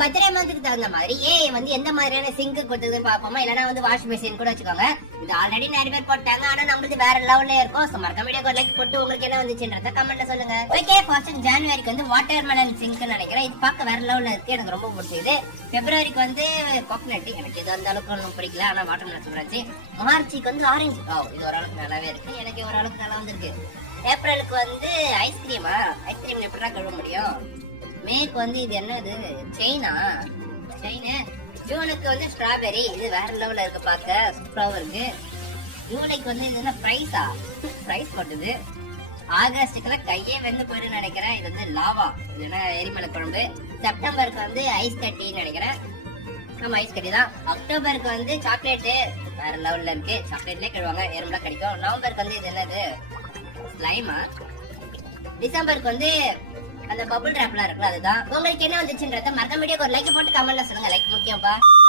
Birthday மந்த்துக்கு தகுந்த மாதிரி வந்து எந்த மாதிரியான சிங்க் கொடுத்ததுன்னு பாப்போமா, இல்லனா வந்து வாஷ் பேசின் கூட வச்சுக்கோங்க. இது ஆல்ரெடி நிறைய பேர் போட்டாங்க, ஆனா நம்மளுக்கு வேற லெவல்ல இருக்கும். சோ மறக்காம வீடியோக்கு ஒரு லைக் போட்டு உங்களுக்கு என்ன வந்துச்சுன்றத கமெண்ட்ல சொல்லுங்க. ஓகே, ஃபர்ஸ்ட் ஜனவரிக்கு வந்து வாட்டர்மெலன் சிங்க் நினைக்கிறேன். இது பார்க்க வேற லெவல்ல இருக்கு, எனக்கு ரொம்ப பிடிச்சது. பிப்ரவரிக்கு வந்து கோகனட், எனக்கு இது அந்த அளவுக்கு ஒன்றும் பிடிக்கல, ஆனா வாட்டர்மெலன் சூப்பரா இருந்துச்சு. மார்ச்சுக்கு வந்து ஆரஞ்சு, இது ஓரளவுக்கு நல்லாவே இருக்கு, எனக்கு ஓரளவுக்கு நல்லா வந்திருக்கு. ஏப்ரலுக்கு வந்து ஐஸ்கிரீம் எப்படிதான் கழுவ முடியும். மேக்கு வந்து இது என்னது, செயின். ஜூனுக்கு வந்து ஸ்ட்ராபெரி, இது வேற லெவல்ல இருக்கு, பார்க்க சூப்பராவும் இருக்கு. ஜூலைக்கு வந்து இது என்ன பிரைஸ் போட்டுது. ஆகஸ்டுக்குலாம் கையே வெந்து போயிடுன்னு நினைக்கிறேன். இது வந்து லாவா, இல்லைன்னா எரிமலை குழம்பு. செப்டம்பருக்கு வந்து ஐஸ் கட்டின்னு நினைக்கிறேன். நம்ம ஐஸ் கட்டி தான். அக்டோபருக்கு வந்து சாக்லேட்டு வேற லெவல்ல இருக்கு, சாக்லேட்லயே கழுவாங்க, எறும்புலாம் கிடைக்கும். நவம்பருக்கு வந்து இது என்னது, ஸ்லைமா. டிசம்பருக்கு வந்து அந்த பபுள் ராப்லாம் இருக்குல்ல, அதுதான். உங்களுக்கு என்ன வந்துச்சுன்றத மறக்காம வீடியோக்கு ஒரு லைக் போட்டு கமெண்ட்ல சொல்லுங்க. லைக் முக்கியம்ப்பா.